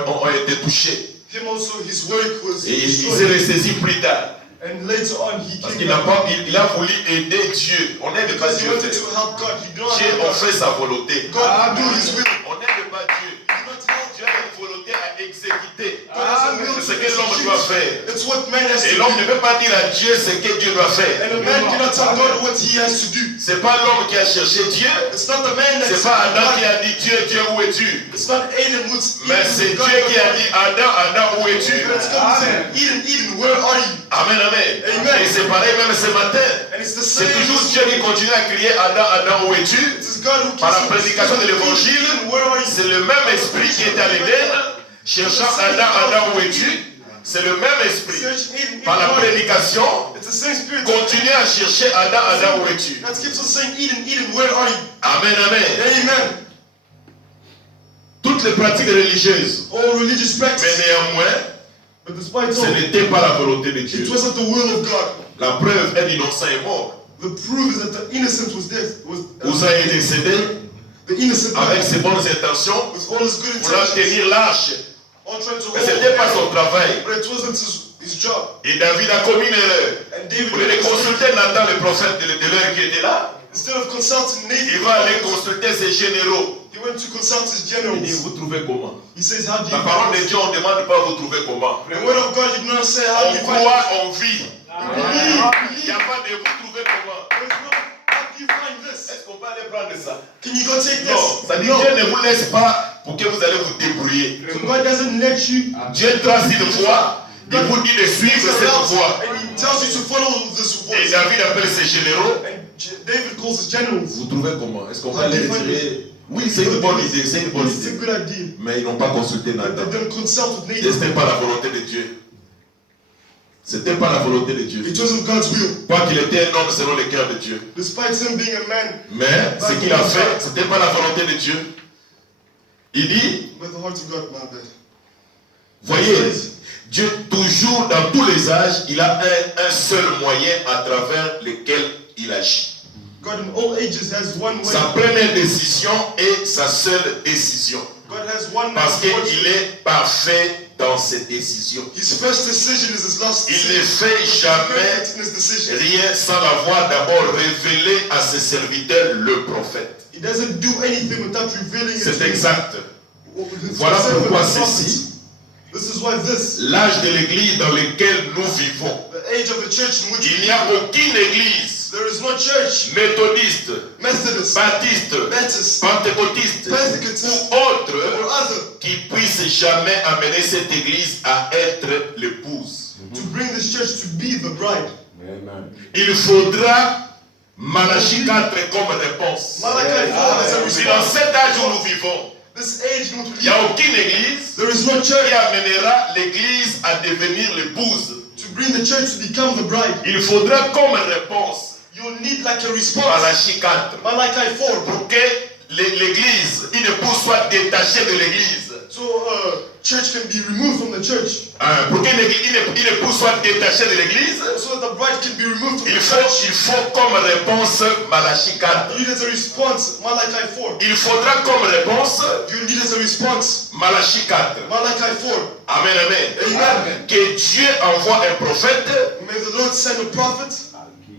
été touchées. Him also, his work was Et il s'est destroyed. ressaisi plus tard. And later on, he Parce came qu'il n'a back. pas, il a voulu aider Dieu. On n'aide pas Because he Dieu. wanted frère. to help God. He did not Dieu, help on God. fait sa volonté. God do his will. On n'aide pas Dieu. He did not help Dieu a une volonté à exécuter. God has a will C'est ce to que l'homme execute. doit faire. It's what man has Et to l'homme do. ne peut pas dire à Dieu ce que Dieu doit faire. And a man cannot tell God what he has to do. C'est pas l'homme qui a cherché Dieu. It's not the man C'est that's pas Adam qui God. a dit Dieu, Dieu, où es-tu? It's not Adam who's Mais c'est Dieu qui a dit Adam, Adam, où es-tu? But it's God who said, Eden, Eden, where are you? Amen, amen. Amen. Et c'est pareil même ce matin. And it's the C'est same. toujours Dieu qui continue à crier Adam, Adam, où es-tu? It is God who Par la keeps prédication de l'évangile, Eden, where are you? c'est le même esprit qui est à l'Éden, cherchant Adam, Adam, où es-tu? C'est le même esprit. Search Eden, Par la Eden, where are you? prédication, It's the same spirit continue à chercher Adam, Adam, où es-tu? that keeps on saying, Eden, Eden, where are you? Amen, amen. Amen. Toutes les pratiques religieuses, All religious mais practice. néanmoins, But despite ce all, n'était pas la volonté de Dieu. it wasn't the will of God. La preuve, un innocent est mort. The proof is that the innocent was dead. Usa est décédé The innocent avec man ses bonnes intentions with all his good pour la intentions, tenir l'arche. all trying to Mais hold ce n'était pas it, son travail. but it wasn't his job. Et David a commis une erreur. And David, Au lieu de consulter Nathan, le prophète de l'heure qui était là, instead of consulting il Nathan, va aller consulter ses généraux. he went to consult his Il dit, generals. vous trouvez comment? He says, how do you La parole de find Dieu, on ne demande pas vous trouvez comment. The word of God, you do not say how do On you find croit, this. on vit. Believe, Il n'y a pas de vous trouvez comment. There's no, how do you find this? Est-ce qu'on peut aller prendre ça? Can you go take Non, this? ça dit Dieu ne vous laisse pas pour que vous allez vous débrouiller. So God doesn't let you. Dieu trace une voie, il vous dit de suivre cette voie. And he tells you to follow this Et voice. David appelle ses généraux. And David calls his generals. Vous trouvez comment? Est-ce qu'on peut How do aller you find retirer? Oui, c'est une bonne idée, c'est une bonne It's a idée. good idea. Mais ils n'ont pas consulté But Nathan. they didn't consult with Et ce Nathan. n'était pas la volonté de Dieu. C'était pas la volonté de Dieu. It wasn't God's will. Quoi qu'il était un homme selon le cœur de Dieu. Despite him being a man Mais ce qu'il a fait, ce n'était pas la volonté de Dieu. Il dit, with the heart of God, my bad. voyez, Dieu toujours dans tous les âges, il a un seul moyen à travers lequel il agit. God in all ages has one way. Sa première décision est sa seule décision. God has one Parce way. qu'il est parfait dans ses décisions. His first decision is his last Il ne decision. fait jamais Perfect in his decision. rien sans l'avoir d'abord révélé à ses serviteurs, le prophète. He doesn't do anything without revealing it C'est to his exact. his Voilà servant, pourquoi the prophet. ceci, This is why this, l'âge de l'église dans lequel nous vivons, the age of the church in which il we n'y a live, aucune église there is no church, méthodiste, Methodist, baptiste, Baptist, pentecôtiste Pentecostist, ou autre or other, qui puisse jamais amener cette église à être l'épouse. to bring this church to be the bride. Il faudra Malachie 4 comme réponse. Malachi 4 as a Si dans response. cet âge où nous vivons, This age in which il we n'y a live, aucune église there is no qui church amènera l'église à devenir l'épouse. to bring the church to become the bride. Il faudra comme réponse You'll need like a response. Malachie 4 Malachi 4, pour que l'église, une épouse soit détachée de l'église. So church can be removed from the church. Pour qu'une épouse soit détachée de l'église, So that the bride can be removed from il the faut church. comme réponse Malachie 4. You need as a response, Malachi 4. Il faudra comme réponse You need as a response, Malachie 4. Malachi 4. Amen, amen. Amen. Que Dieu envoie un prophète May the Lord send a prophet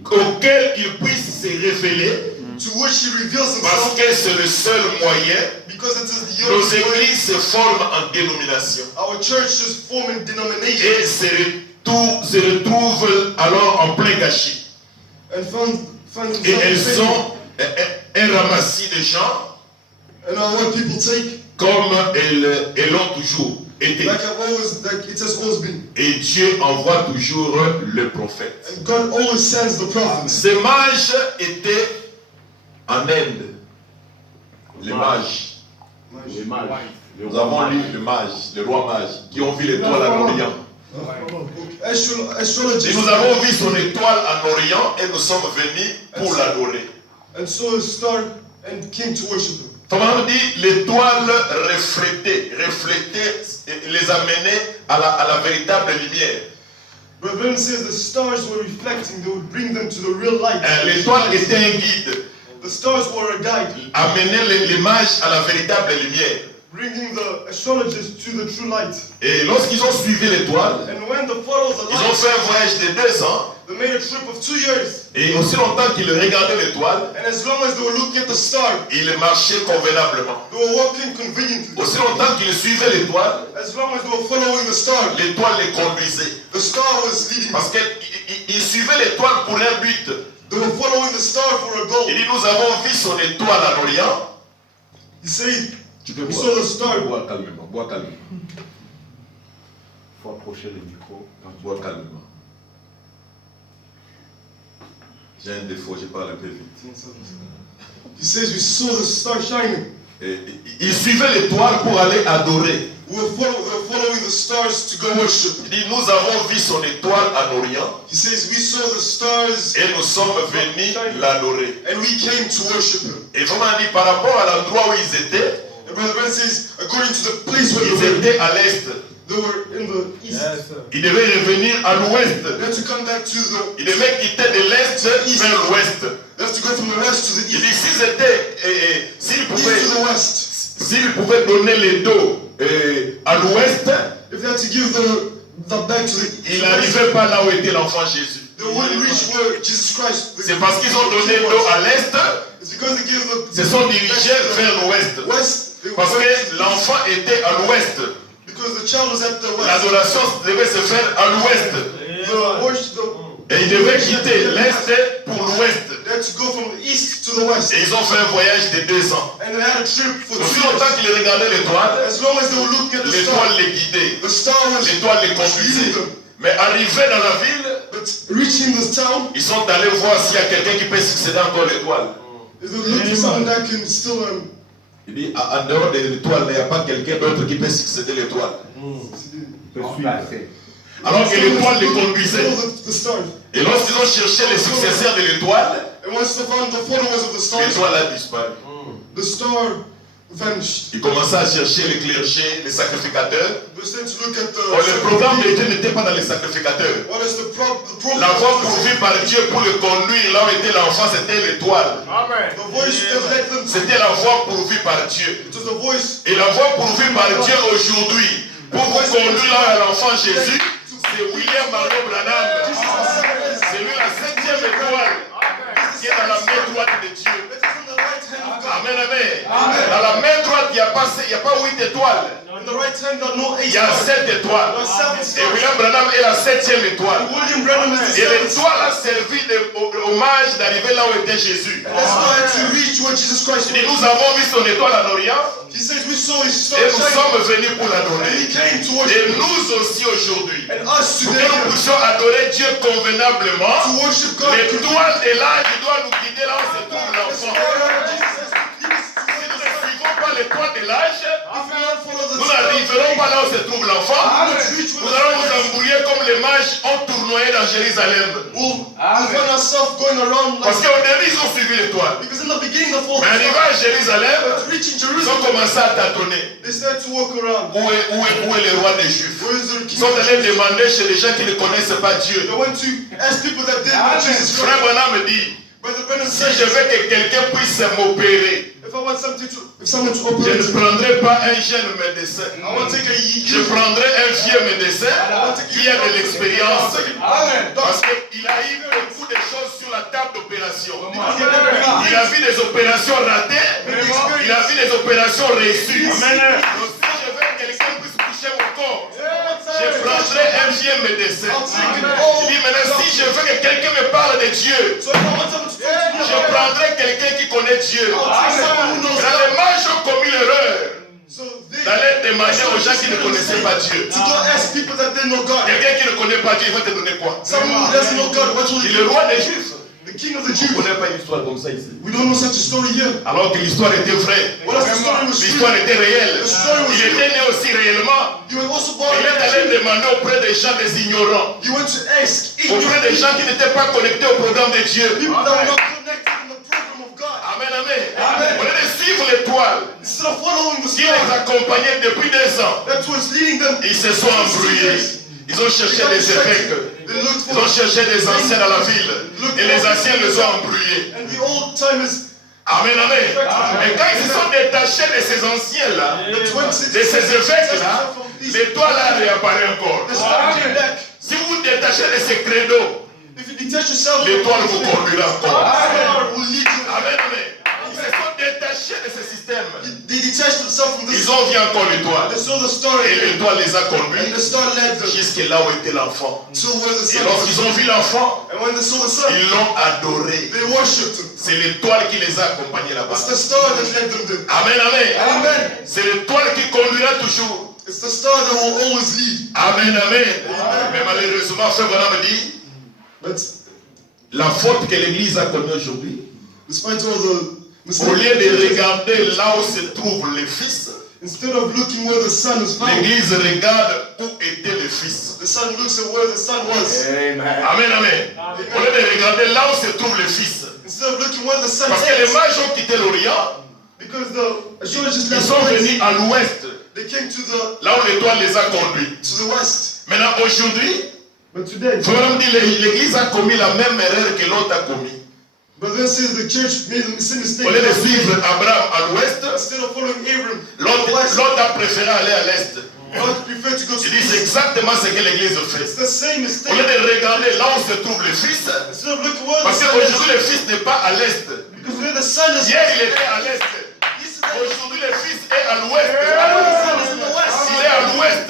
auquel il puisse se révéler, to which he reveals parce himself, que c'est le seul moyen. because it is the Nos only way. églises se forment en dénomination Our church just form in et denominations se retrouvent alors en plein gâchis. and find Et elles themselves sont un ramassis de gens and what people take, comme elles l'ont toujours été. like it has always been. Et Dieu envoie toujours le prophète. And God always sends the prophets. Ces mages étaient en Inde. Les mages. Nous avons lu le mage, le roi mage, qui ont vu l'étoile en Orient. Et Astrologists. nous avons vu son étoile en Orient et nous sommes venus pour l'adorer. And so he started and came to worship him. Comment on dit, l'étoile reflétait, les amenait à la véritable lumière. But then it says the stars were reflecting, they would bring them to the real light. L'étoile était un guide, The stars were a guide, amenait les mages à la véritable lumière. bringing the astrologists to the true light. Et lorsqu'ils ont suivi l'étoile, And when the followers the ils ont light, fait un voyage de 2 ans. they made a trip of 2 years. Et aussi longtemps qu'ils regardaient l'étoile, And as long as they were looking at the star, ils marchaient convenablement. they were walking conveniently. Aussi longtemps qu'ils suivaient l'étoile, As long as they were following the star, l'étoile les conduisait. the star was leading them. Parce qu'ils suivaient l'étoile pour un but. They were following the star for a goal. Il dit, nous avons vu son étoile en Orient. He said, Tu peux we saw the star. bois calmement, bois calmement, Il faut approcher le micro. bois calmement. J'ai un défaut, je parle un peu vite. He says, we saw the star shining. Et ils suivaient l'étoile pour aller adorer. We were following the stars to go worship. Il dit, nous avons vu son étoile en Orient He says, we saw the stars et nous sommes venus l'adorer. and we came to worship him. Et vraiment dit, par rapport à l'endroit où ils étaient, And Brother Ben says, according to the place where ils they were, étaient à l'est. they were in the east. Ils devaient revenir à l'ouest. They had to come back to the Ils devaient quitter de l'est vers l'ouest. They have to go from the west to the Il dit, east. s'ils East to the west. pouvaient donner le dos à l'ouest, If they had to give the back to the ils east, n'arrivaient pas là où était l'enfant Jésus. they wouldn't reach where Jesus Christ. C'est parce qu'ils ont donné le dos à l'est, It's because they gave se sont dirigés vers l'ouest. west. They Parce went que to the l'enfant était à l'ouest. because the child was at the west. L'adoration devait se faire à l'ouest. The worship, Et ils devaient quitter l'est pour l'ouest. they had to go from the east to the west. Et ils ont fait un voyage de 2 ans. And they had a trip for 2 Aussi longtemps years. qu'ils regardaient l'étoile, As long as they were looking at the star, l'étoile les guidait. the star was L'étoile les leading conduisait. them. Mais arrivés dans la ville, But reaching the town, ils sont allés voir s'il y a quelqu'un qui peut succéder encore l'étoile. they were looking for someone that can still Il dit, en dehors de l'étoile, il n'y a pas quelqu'un d'autre qui peut succéder l'étoile. Alors que l'étoile les conduisait. follow the star. Et lorsqu'ils ont cherché les successeurs de l'étoile, And once they found the followers of the stars, l'étoile a disparu. the star vanished. Ils commençaient à chercher les clergés, les sacrificateurs. They started to look at Or, le programme de Dieu n'était pas dans les sacrificateurs. what is the problem? La voie pourvue par Dieu pour le conduire là où était l'enfant, c'était l'étoile. The voice that led them to C'était la voie pourvue par Dieu. it was the voice. Et la voie pourvue par Dieu aujourd'hui, pour vous conduire là où est l'enfant Jésus, c'est William Marlowe Branham. C'est lui la 7e étoile qui est dans la main droite de Dieu. It is in the right hand of God. Amen, amen. Dans la main droite, il n'y a pas 8 étoiles. In the right hand there are no 8 Il y a stars. 7 étoiles. There are 7 Et stars. William Branham est la 7e étoile. William Branham is the Et 7th. l'étoile a servi d'hommage d'arriver là où était Jésus. And that's why to reach where Jesus Christ Et was. nous avons vu son étoile en Orient He says we saw his star et nous shining. sommes venus pour And he l'adorer. came to Et worship. nous aussi aujourd'hui, And us pour que today nous puissions adorer Dieu convenablement, to worship God. l'étoile de l'âge doit nous guider là où se trouve The l'enfant. star of Jesus leads Si to nous where ne suivons pas l'étoile de l'âge, if we don't follow the nous star, n'arriverons pas là où se trouve l'enfant. we will reach Nous where allons the nous star is. embrouiller comme les mages nuages ont tournoyé dans Jérusalem. We'll find ourselves going around Parce like, qu'au début, ils ont suivi l'étoile. because in the beginning of all Mais arrivé à Jérusalem, reaching ils ont Jerusalem, commencé à tâtonner. they started to walk around. Où est le roi des Juifs? Where is the Ils king? sont allés demander chez les gens qui ne connaissent pas Dieu. They went to ask people that didn't know Jesus Frère Christ. Branham me dit, Brother Brennan si said, je veux que quelqu'un puisse m'opérer, if I want someone to je operate, ne prendrai pas un jeune médecin. I want to take a Je prendrai un vieux médecin qui a de l'expérience. Parce qu'il a eu beaucoup de choses sur la table d'opération. Il a vu des opérations ratées. Il a vu des opérations réussies. Donc si je veux que quelqu'un puisse toucher mon corps, je prendrai un vieux médecin. Il dit maintenant, si je veux que quelqu'un me parle de Dieu, So if I want someone to talk to me, je prendrai quelqu'un qui connaît Dieu. someone who knows Quand les God. mages ont commis l'erreur So they d'aller demander aux gens qui ne connaissaient pas Dieu. to go ask people that didn't know God. Quelqu'un qui ne connaît pas Dieu, il va te donner quoi? Someone who doesn't know God, what will Il he est le do? roi des Juifs. The king of the On ne Jews. connaît pas une histoire comme ça ici. We don't know such a story here. Alors que l'histoire était vraie. What else the story was L'histoire true? était réelle. The story was Il était true. né aussi réellement. You were also born Il est allé demander auprès des gens des ignorants. You went to ask Auprès des gens qui n'étaient pas connectés au programme de Dieu. people that were not connected in the program of God. Amen, amen. Au lieu de suivre l'étoile Instead of following the qui les star accompagnait depuis 2 ans, that was leading them, ils se sont embrouillés. Ils ont cherché des évêques. they looked Ils ont for, cherché des anciens dans la ville. Et les anciens les ont embrouillés. and the old timers, Amen, amen. Et quand ils se sont détachés de ces anciens-là, the 26, de ces évêques-là, l'étoile a réapparaît encore. the star came back. Si vous vous détachez de ces credos, If you detach yourself, l'étoile vous conduira encore. the star will lead you. Amen, amen. Ils se sont détachés de ce système. They detached themselves from this. Ils ont vu encore l'étoile. They saw the star Et again, l'étoile les a and conduits the star led them jusque là où était l'enfant. to where the Et sun lorsqu'ils was. ont vu l'enfant, And when they saw the sun, ils l'ont adoré. they worshipped him. C'est l'étoile qui les a accompagnés là-bas. It's the star that led them there. Amen, amen. Amen. C'est l'étoile qui conduira toujours. It's the star that will always lead. Amen, amen. Mais malheureusement, frère Branham me dit, But la faute que l'Église a commise aujourd'hui, despite all the au lieu de mistakes, regarder là où se trouve le Fils, instead of looking where the sun is found, l'Église regarde où était le Fils. the sun looks at where the sun was. Amen, amen. Au lieu de regarder là où se trouve le Fils. Instead of looking where the sun Parce que les is, mages ont quitté l'Orient, because the Georges ils left sont the venus west, à l'ouest, they came to là où l'étoile les a conduits. the west. Maintenant, aujourd'hui, But today, frère Branham dit l'Église a commis la même erreur que l'autre a commis. but then says the church made the same mistake. Au lieu de suivre Abraham à l'ouest, Instead of following Abram, l'autre a préféré aller à l'est. God preferred to go to Il the dit c'est east. exactement ce que l'Église It's fait. the same Au mistake. lieu de regarder là où se trouve le Fils, Instead of looking where the parce sun qu'aujourd'hui is, le Fils n'est pas à l'est. because where the sun is, Hier il était à l'est. yesterday Aujourd'hui le Fils est à l'ouest. the sun is in the west. Il est à l'ouest.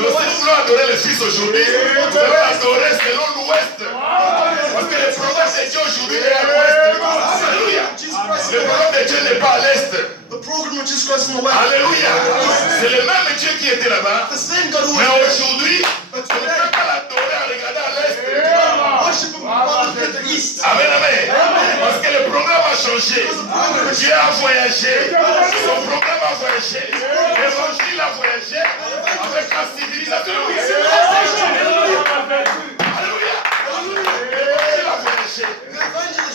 Donc si nous voulons adorer le Fils aujourd'hui, nous devons adorer selon l'ouest. Parce que le programme de Dieu aujourd'hui est à l'ouest. Alléluia. Jesus Christ Le in the programme de Dieu n'est pas à l'est. The program of Jesus Christ in the west. Alléluia. C'est le même Dieu qui était là-bas. The same God who Mais was aujourd'hui, on ne peut pas l'adorer en regardant à l'est. worship him while looking at the east. Amen, amen. Parce que le programme a changé. Dieu a voyagé. Son programme a voyagé. L'évangile a voyagé avec la civilisation. Alléluia. L'évangile a voyagé.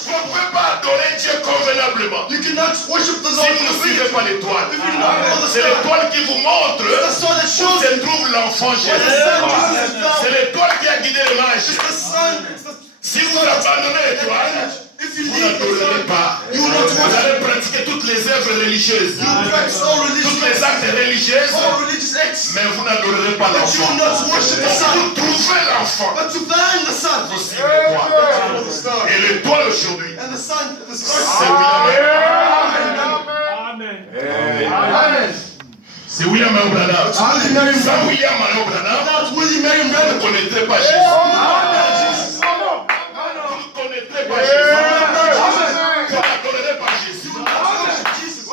Vous ne pouvez pas adorer Dieu convenablement You cannot worship the si Lord vous ne in the suivez field. pas l'étoile. If you do not follow the C'est star, l'étoile qui vous montre the star that où shows se you trouve l'enfant where the Jésus. sun Jesus is C'est found. l'étoile qui a guidé les mages. It's the sun. It's the Si vous abandonnez l'étoile, If you vous leave the n'adorerez sun, pas. you will not Vous worship. allez pratiquer toutes les œuvres religieuses, You will practice all religious toutes les actes religieuses, all religious acts, mais vous n'adorerez pas but you l'enfant. will not worship the Si sun. vous trouvez l'enfant, But to find the sun, vous suivez l'étoile. follow the star. Et l'étoile aujourd'hui, And the sun, the c'est star. William Branham. C'est William Branham. Sans William Branham, Without William Marion vous ne Branham, connaîtrez pas Jésus. Vous ne connaîtrez pas Jésus. Vous n'adorerez pas Jésus. Jesus.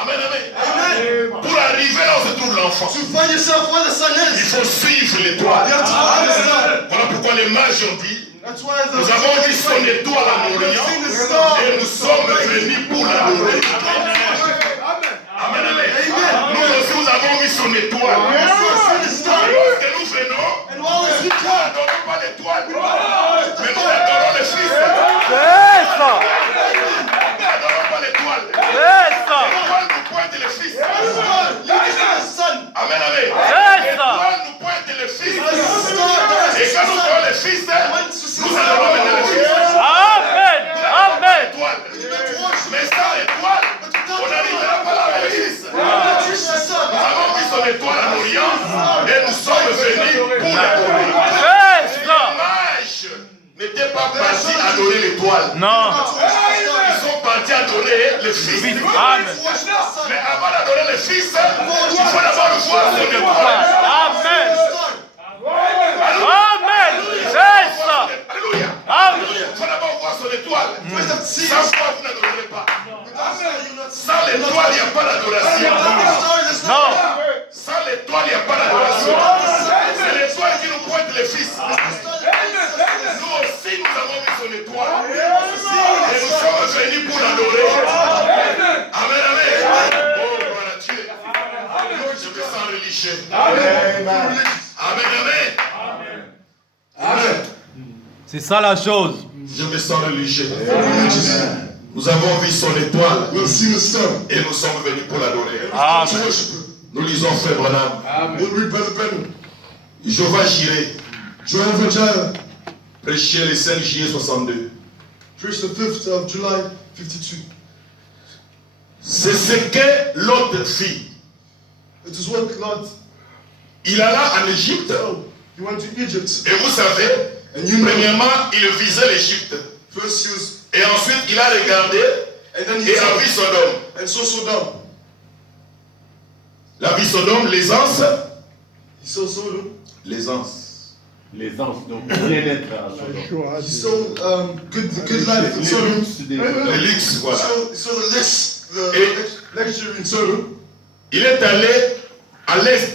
Amen, amen. Pour arriver là où se trouve l'enfant, To find yourself where the sun il is, faut suivre you l'étoile. have to follow the star. Voilà pourquoi les mages ont dit, That's why the nous avons vu son étoile en Orient seen the star. et nous sommes venus pour l'adorer. Amen, amen. Nous aussi, nous avons vu son étoile. Yes, we've seen the Et star. lorsque nous venons, And while it's adorer l'étoile. Non. Ils sont partis adorer le Fils. Amen. Mais avant d'adorer le Fils, il faut d'abord voir son étoile. Amen. Amen. C'est ça. Alléluia. Amen. Il faut d'abord voir son étoile. Sans foi, vous n'adorerez pas. Sans l'étoile, il n'y a pas d'adoration. Non. Sans l'étoile, il n'y a pas d'adoration. C'est l'étoile qui nous pointe le Fils. Nous aussi, nous avons vu son étoile. Et nous sommes venus pour l'adorer. Amen, amen. Oh, gloire à Dieu. Je me sens religieux. Amen. Amen, amen. Amen. C'est ça la chose. Je me sens religieux. Nous avons vu son étoile. We'll see the sun. Et nous sommes venus pour l'adorer. Amen. To worship him. Nous lisons Frère Branham. We'll read Brother Brennan. Jehovah Jireh, Jehovah Jireh, prêché le 5 juillet 62. preached the 5th of July, 52. C'est ce que l'autre fit. It is what God, Il alla en Égypte. he went to Egypt. Et vous savez, And you know, premièrement, il visait l'Égypte. first he was, Et ensuite, il a regardé and then he et a saw, vu Sodome. and saw Sodom. La vie Sodome, l'aisance. He saw Sodom. L'aisance. Les anges, donc bien-être à Sodome. He saw good life in Sodom. Le luxe, voilà. He saw the Et- luxury in Sodom. Il est allé à l'est